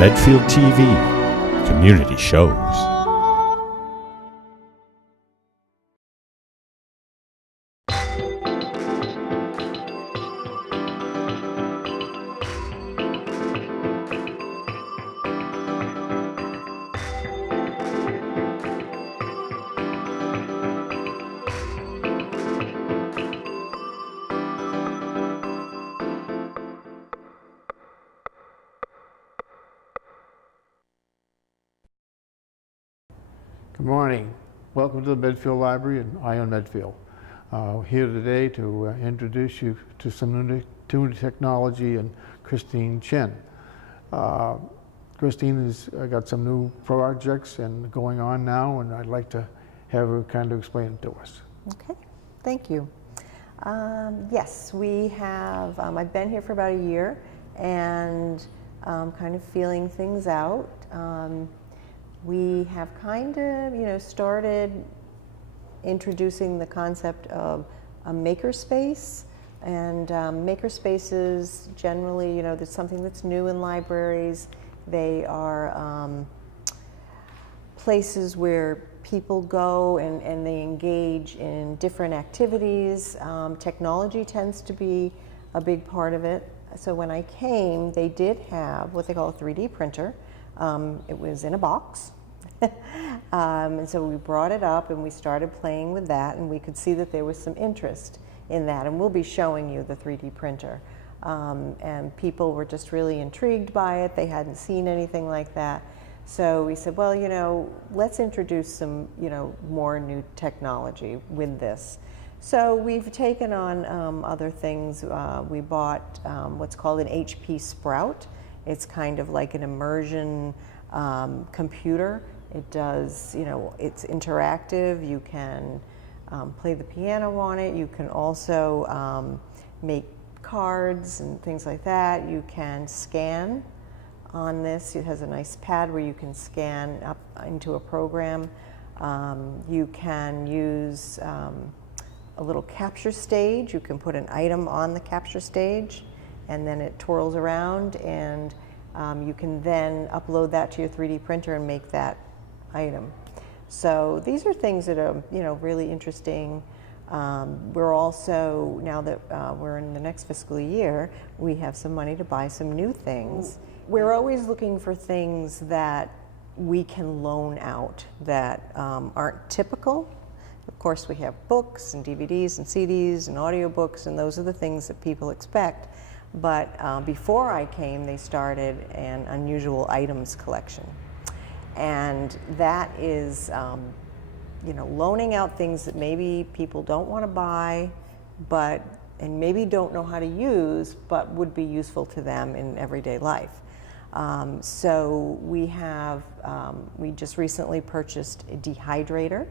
Medfield TV, community shows. Good morning. Welcome to the Medfield Library, and I own Medfield. Here today to introduce you to some new technology and Kristen Chen. Kristen has got some new projects and going on now, and I'd like to have her kind of explain it to us. Okay, thank you. Yes, we have, I've been here for about a year and kind of feeling things out. We have kind of, started introducing the concept of a makerspace, and makerspaces generally, there's something that's new in libraries. They are places where people go and they engage in different activities. Technology tends to be a big part of it. So when I came, they did have what they call a 3D printer. It was in a box. And so we brought it up and we started playing with that, and we could see that there was some interest in that, and we'll be showing you the 3D printer. And people were just really intrigued by it. They hadn't seen anything like that. So we said, well, let's introduce some, more new technology with this. So we've taken on other things. We bought what's called an HP Sprout. It's kind of like an immersion computer. It does, it's interactive. You can play the piano on it. You can also make cards and things like that. You can scan on this. It has a nice pad where you can scan up into a program. You can use a little capture stage. You can put an item on the capture stage, and then it twirls around, and you can then upload that to your 3D printer and make that item. So these are things that are, really interesting. We're also, now that we're in the next fiscal year, we have some money to buy some new things. We're always looking for things that we can loan out that aren't typical. Of course, we have books and DVDs and CDs and audiobooks, and those are the things that people expect. But before I came, they started an unusual items collection. And that is, loaning out things that maybe people don't want to buy, and maybe don't know how to use, but would be useful to them in everyday life. So we have, we just recently purchased a dehydrator,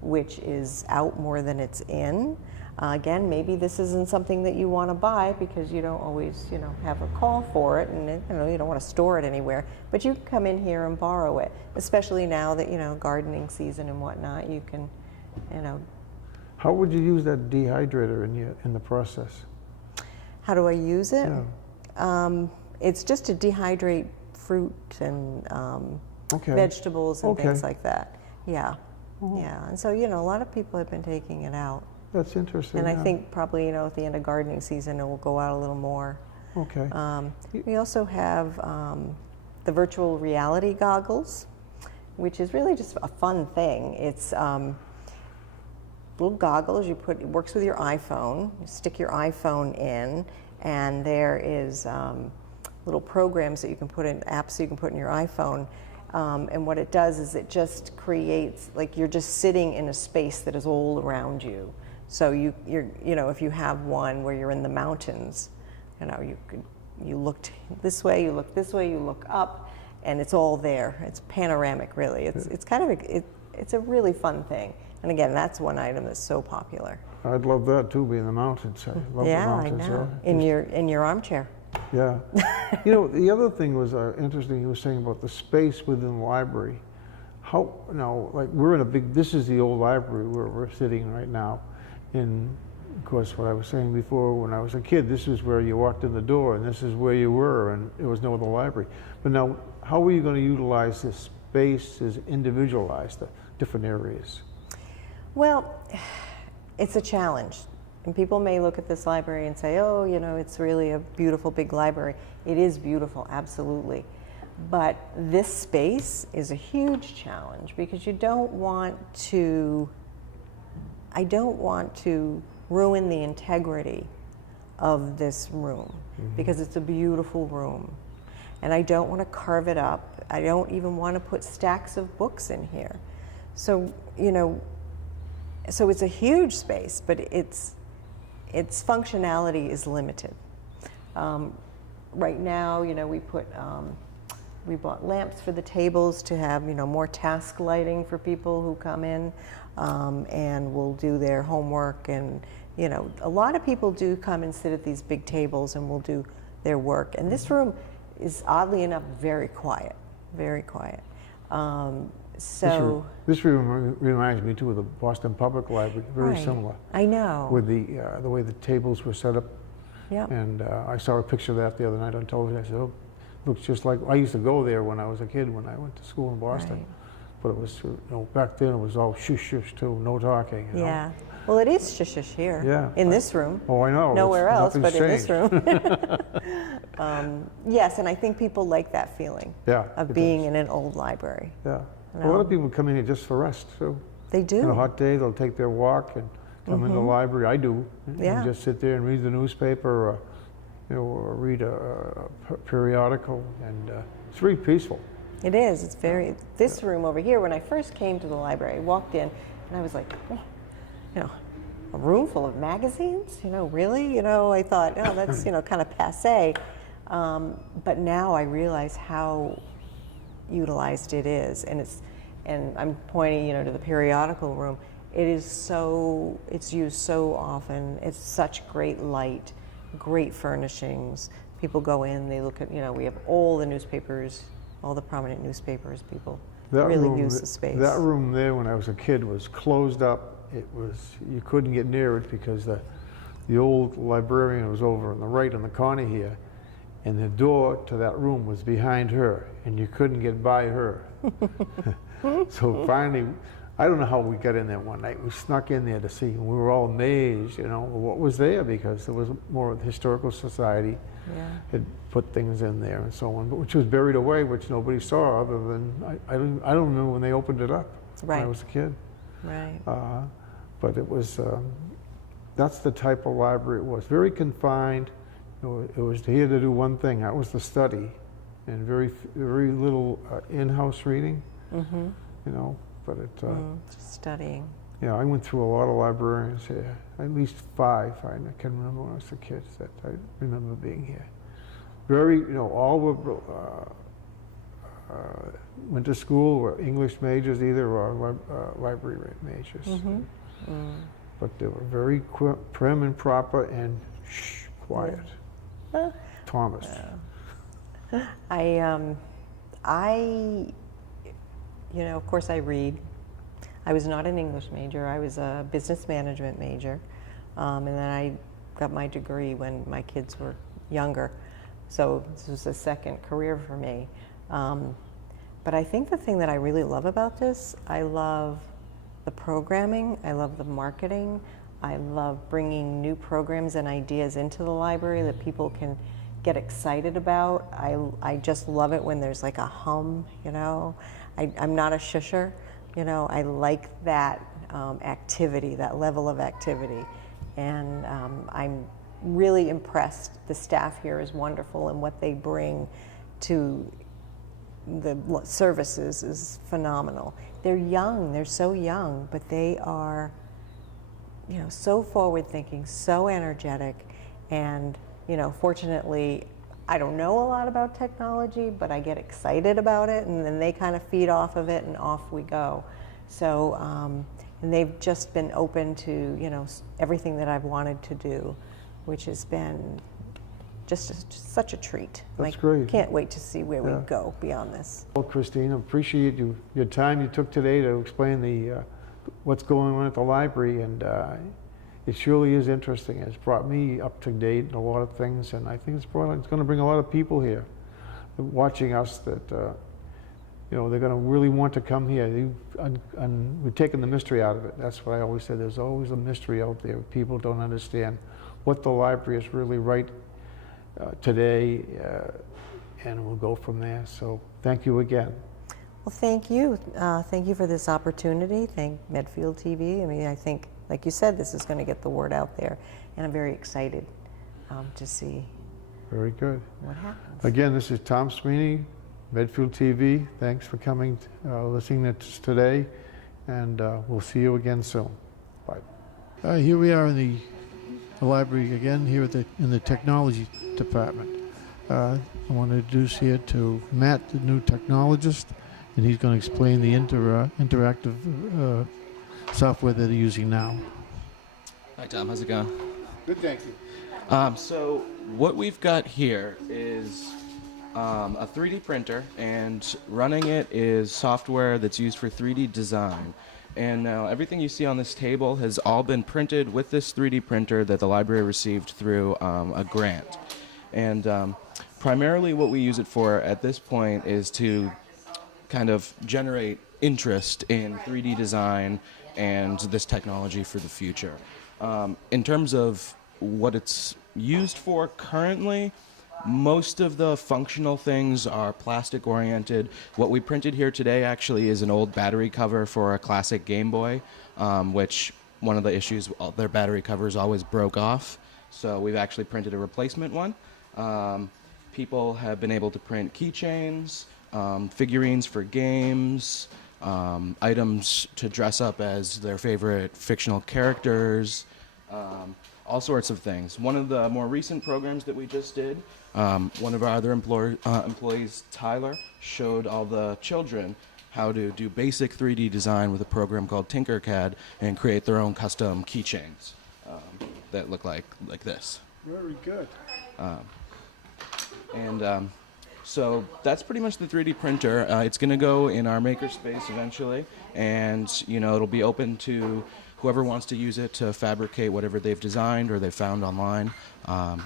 which is out more than it's in. Again, maybe this isn't something that you want to buy because you don't always, have a call for it, and you don't want to store it anywhere. But you can come in here and borrow it, especially now that gardening season and whatnot. You can, How would you use that dehydrator in the process? How do I use it? Yeah. It's just to dehydrate fruit and vegetables and things like that. Yeah. Oh. Yeah. And so a lot of people have been taking it out. That's interesting. And I think probably, at the end of gardening season, it will go out a little more. Okay. We also have the virtual reality goggles, which is really just a fun thing. It's little goggles. It works with your iPhone. You stick your iPhone in, and there is little programs that you can put in, apps that you can put in your iPhone. And what it does is it just creates, like you're just sitting in a space that is all around you. So you're, if you have one where you're in the mountains, you look this way, you look this way, you look up, and it's all there. It's panoramic, really. It's kind of it's a really fun thing. And again, that's one item that's so popular. I'd love that too, be in the mountains. I love the mountains. I know. In your armchair. Yeah. The other thing was interesting. You were saying about the space within the library. How like we're in a big. This is the old library where we're sitting right now, and of course, what I was saying before, when I was a kid, this is where you walked in the door, and this is where you were, and there was no other library. But now, how are you going to utilize this space as individualized, the different areas? Well, it's a challenge. And people may look at this library and say, oh, you know, it's really a beautiful big library. It is beautiful, absolutely. But this space is a huge challenge because I don't want to ruin the integrity of this room because it's a beautiful room. And I don't want to carve it up. I don't even want to put stacks of books in here. So, you know, so it's a huge space, but its functionality is limited. Right now, you know, we bought lamps for the tables to have, you know, more task lighting for people who come in and will do their homework. And, you know, a lot of people do come and sit at these big tables and will do their work. And this room is, oddly enough, very quiet, very quiet. This room reminds me too of the Boston Public Library, very similar. I know. With the way the tables were set up. Yep. And I saw a picture of that the other night on television. I said, oh, looks just like, I used to go there when I was a kid, when I went to school in Boston. Right. But it was, you know, back then it was all shush shush too, no talking. You know? Yeah. Well, it is shush shush here. Yeah. In this room. Oh, I know. Nowhere else, but Nothing's in this changed. room. Yes, and I think people like that feeling of being in an old library. Yeah. You A lot know? of people come in here just for rest, so. They do. On a hot day, they'll take their walk and come in the library. I do. Yeah. And just sit there and read the newspaper, or, you know, or read a periodical, and it's very peaceful. It is. It's very. This room over here. When I first came to the library, I walked in, and I was like, oh, you know, a room full of magazines. You know, really? You know, I thought, oh, that's, you know, kind of passé. But now I realize how utilized it is, and I'm pointing, you know, to the periodical room. It is so. It's used so often. It's such great light, great furnishings. People go in. They look at. You know, we have all the newspapers. All the prominent newspapers, people really use the space. That room there, when I was a kid, was closed up. It was, you couldn't get near it because the old librarian was over on the right in the corner here, and the door to that room was behind her, and you couldn't get by her. So finally, I don't know how we got in there one night. We snuck in there to see, and we were all amazed, you know, what was there, because there was more of the Historical Society had put things in there and so on, but which was buried away, which nobody saw other than, I don't remember when they opened it up when I was a kid. Right. But it was, that's the type of library it was. Very confined. It was here to do one thing, that was the study, and very little in-house reading, you know, but it... Just studying. Yeah, I went through a lot of librarians here, at least 5. I can remember when I was a kid that I remember being here. Very, you know, all were, went to school, were English majors either, or library majors. But they were very prim and proper and quiet. Thomas. You know, of course I read. I was not an English major, I was a business management major. And then I got my degree when my kids were younger. So this was a second career for me. But I think the thing that I really love about this, I love the programming, I love the marketing, I love bringing new programs and ideas into the library that people can get excited about. I just love it when there's like a hum, you know. I'm not a shusher, you know. I like that activity, that level of activity. And I'm really impressed. The staff here is wonderful, and what they bring to the services is phenomenal. They're young, they're so young, but they are, you know, so forward-thinking, so energetic, and, you know, fortunately, I don't know a lot about technology, but I get excited about it, and then they kind of feed off of it, and off we go. So, and they've just been open to, you know, everything that I've wanted to do, which has been just such a treat. That's great. Can't wait to see where we go beyond this. Well, Christine, I appreciate your time you took today to explain what's going on at the library, and it surely is interesting. It's brought me up to date in a lot of things, and I think it's going to bring a lot of people here watching us that, you know, they're going to really want to come here. And we've taken the mystery out of it. That's what I always said. There's always a mystery out there. People don't understand what the library is really right today, and we'll go from there. So thank you again. Well, thank you. Thank you for this opportunity. Thank Medfield TV. I mean, I think, like you said, this is going to get the word out there, and I'm very excited to see Very good. what happens. Again, this is Tom Sweeny, Medfield TV. Thanks for coming, listening to us today, and we'll see you again soon. Bye. Here we are in the library again, here in the technology department. I want to introduce here to Matt, the new technologist, and he's going to explain the interactive software that they're using now. Hi Tom, how's it going? Good, thank you. So what we've got here is a 3D printer, and running it is software that's used for 3D design. And now everything you see on this table has all been printed with this 3D printer that the library received through a grant. And primarily what we use it for at this point is to kind of generate interest in 3D design and this technology for the future. In terms of what it's used for currently, most of the functional things are plastic oriented. What we printed here today actually is an old battery cover for a classic Game Boy, which one of the issues, their battery covers always broke off. So we've actually printed a replacement one. People have been able to print keychains, figurines for games, items to dress up as their favorite fictional characters, all sorts of things. One of the more recent programs that we just did, one of our other employees, Tyler, showed all the children how to do basic 3D design with a program called Tinkercad and create their own custom keychains that look like this. Very good. So that's pretty much the 3D printer. It's going to go in our makerspace eventually, and it'll be open to whoever wants to use it to fabricate whatever they've designed or they've found online.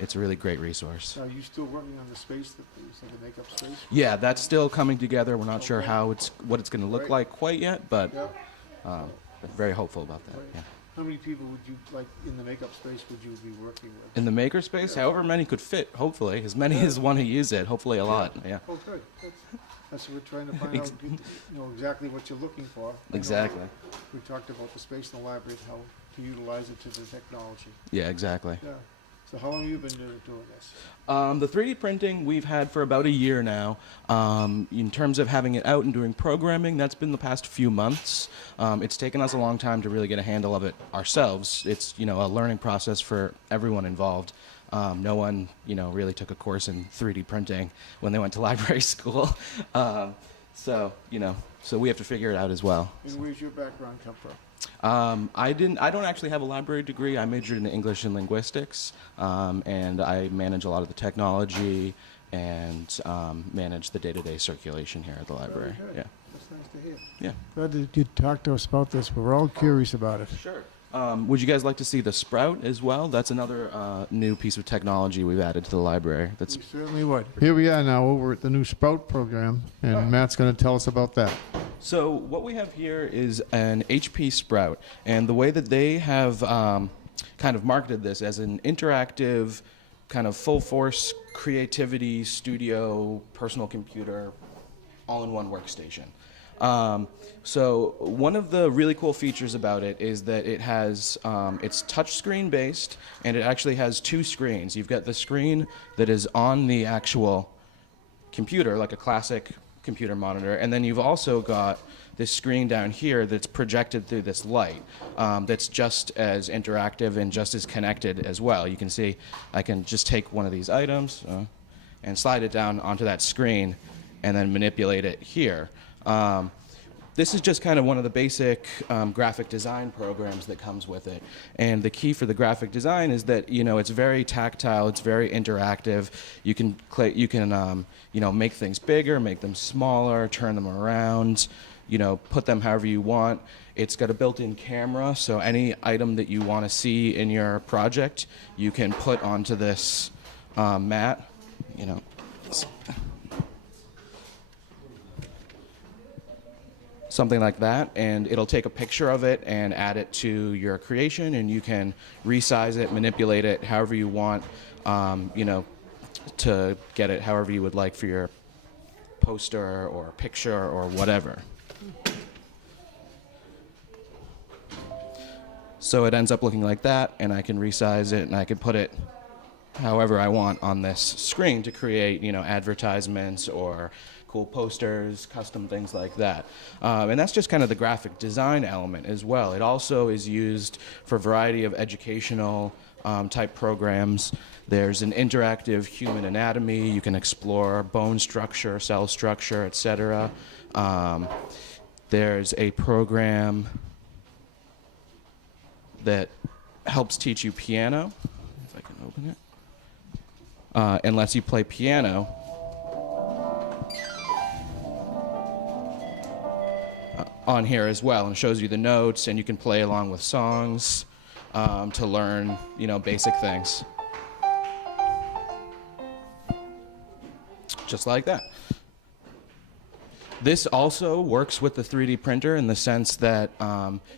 It's a really great resource. Are you still working on the space, the makeup space? Yeah, that's still coming together. We're not sure what it's going to look like quite yet, but very hopeful about that. Yeah. How many people would you, like, in the makeup space would you be working with? In the makerspace, however many could fit, hopefully. As many as want to use it, hopefully a lot. Yeah. Oh, good. That's what we're trying to find out, exactly what you're looking for. Exactly. We talked about the space in the library, how to utilize it to the technology. Yeah, exactly. Yeah. So how long have you been doing this? The 3D printing we've had for about a year now. In terms of having it out and doing programming, that's been the past few months. It's taken us a long time to really get a handle of it ourselves. It's a learning process for everyone involved. No one really took a course in 3D printing when they went to library school. So we have to figure it out as well. And where's your background come from? I don't actually have a library degree. I majored in English and linguistics, and I manage a lot of the technology and manage the day-to-day circulation here at the library. Yeah. That's nice to hear. Yeah. Glad that you talked to us about this. We're all curious about it. Sure. Would you guys like to see the Sprout as well? That's another new piece of technology we've added to the library. We certainly would. Here we are now over at the new Sprout program, and Matt's going to tell us about that. So what we have here is an HP Sprout, and the way that they have kind of marketed this as an interactive, kind of full-force creativity studio, personal computer, all-in-one workstation. So one of the really cool features about it is that it has, it's touchscreen based, and it actually has two screens. You've got the screen that is on the actual computer, like a classic computer monitor, and then you've also got this screen down here that's projected through this light, that's just as interactive and just as connected as well. You can see I can just take one of these items and slide it down onto that screen and then manipulate it here. This is just kind of one of the basic graphic design programs that comes with it. And the key for the graphic design is that, it's very tactile, it's very interactive. You can make things bigger, make them smaller, turn them around. put them however you want. It's got a built-in camera, so any item that you want to see in your project, you can put onto this mat, something like that, and it'll take a picture of it and add it to your creation, and you can resize it, manipulate it however you want, to get it however you would like for your poster or picture or whatever. So it ends up looking like that, and I can resize it, and I can put it however I want on this screen to create, advertisements or cool posters, custom things like that. And that's just kind of the graphic design element as well. It also is used for a variety of educational type programs. There's an interactive human anatomy. You can explore bone structure, cell structure, etc. There's a program that helps teach you piano, if I can open it, and lets you play piano on here as well, and shows you the notes, and you can play along with songs to learn, basic things. Just like that. This also works with the 3D printer in the sense that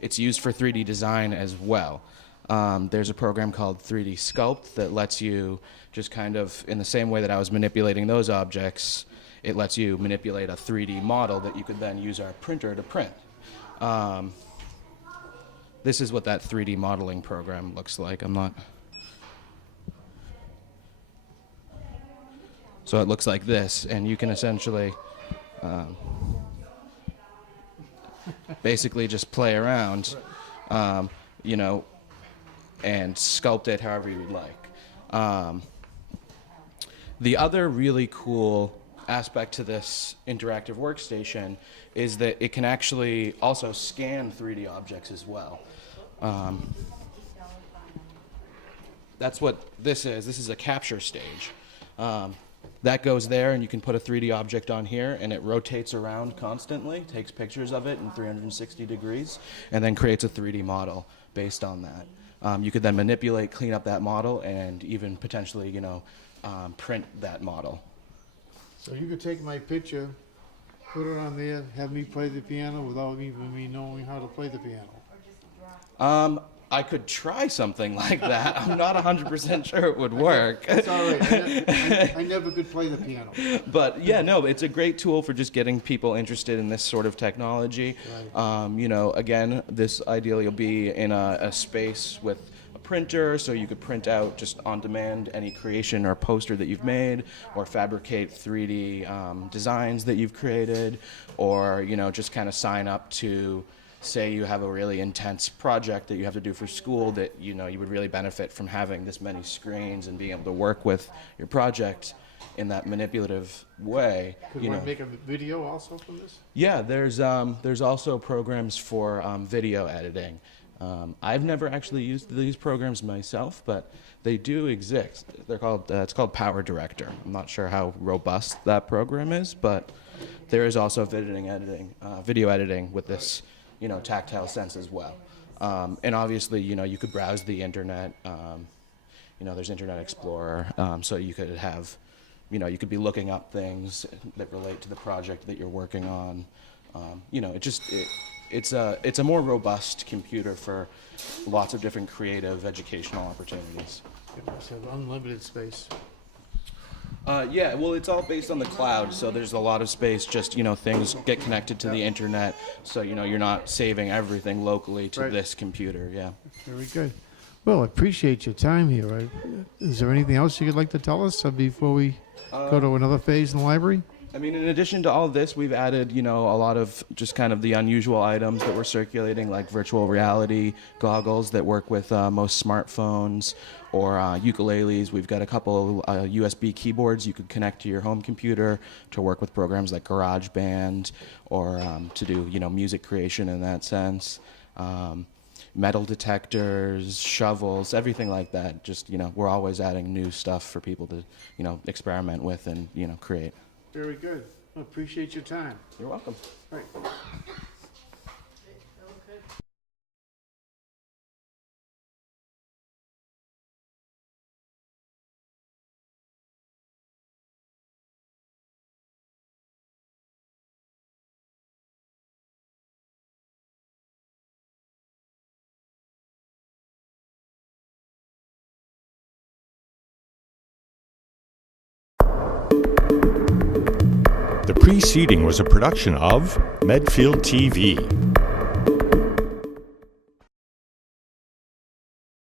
it's used for 3D design as well. There's a program called 3D Sculpt that lets you just kind of, in the same way that I was manipulating those objects, it lets you manipulate a 3D model that you could then use our printer to print. This is what that 3D modeling program looks like. So it looks like this, and you can essentially basically just play around, and sculpt it however you would like. The other really cool aspect to this interactive workstation is that it can actually also scan 3D objects as well. That's what this is. This is a capture stage. That goes there, and you can put a 3D object on here, and it rotates around constantly, takes pictures of it in 360 degrees, and then creates a 3D model based on that. You could then manipulate, clean up that model, and even potentially, print that model. So you could take my picture, put it on there, have me play the piano without even me knowing how to play the piano. I could try something like that. I'm not 100% sure it would work. It's all right. I never could play the piano. But yeah, no, it's a great tool for just getting people interested in this sort of technology. Right. Again, this ideally will be in a space with a printer, so you could print out just on demand any creation or poster that you've made, or fabricate 3D designs that you've created, or just kind of sign up to, say you have a really intense project that you have to do for school that you would really benefit from having this many screens and being able to work with your project in that manipulative way. Could one make a video also from this? Yeah, there's also programs for video editing. I've never actually used these programs myself, but they do exist. They're called it's called Power Director. I'm not sure how robust that program is, but there is also video editing with this tactile sense as well. And obviously, you could browse the internet. There's Internet Explorer, so you could have, you could be looking up things that relate to the project that you're working on. It's a more robust computer for lots of different creative educational opportunities. It must have unlimited space. Yeah, well, it's all based on the cloud, so there's a lot of space. Just things get connected to the internet, so you're not saving everything locally to this computer. Yeah. Very good. Well, I appreciate your time here. Is there anything else you'd like to tell us before we go to another phase in the library? I mean, in addition to all of this, we've added, a lot of just kind of the unusual items that we're circulating, like virtual reality goggles that work with most smartphones, or ukuleles. We've got a couple USB keyboards you could connect to your home computer to work with programs like GarageBand, or to do, music creation in that sense. Metal detectors, shovels, everything like that. Just, we're always adding new stuff for people to, experiment with and, create. Very good. I appreciate your time. You're welcome. Right. The preceding was a production of Medfield TV.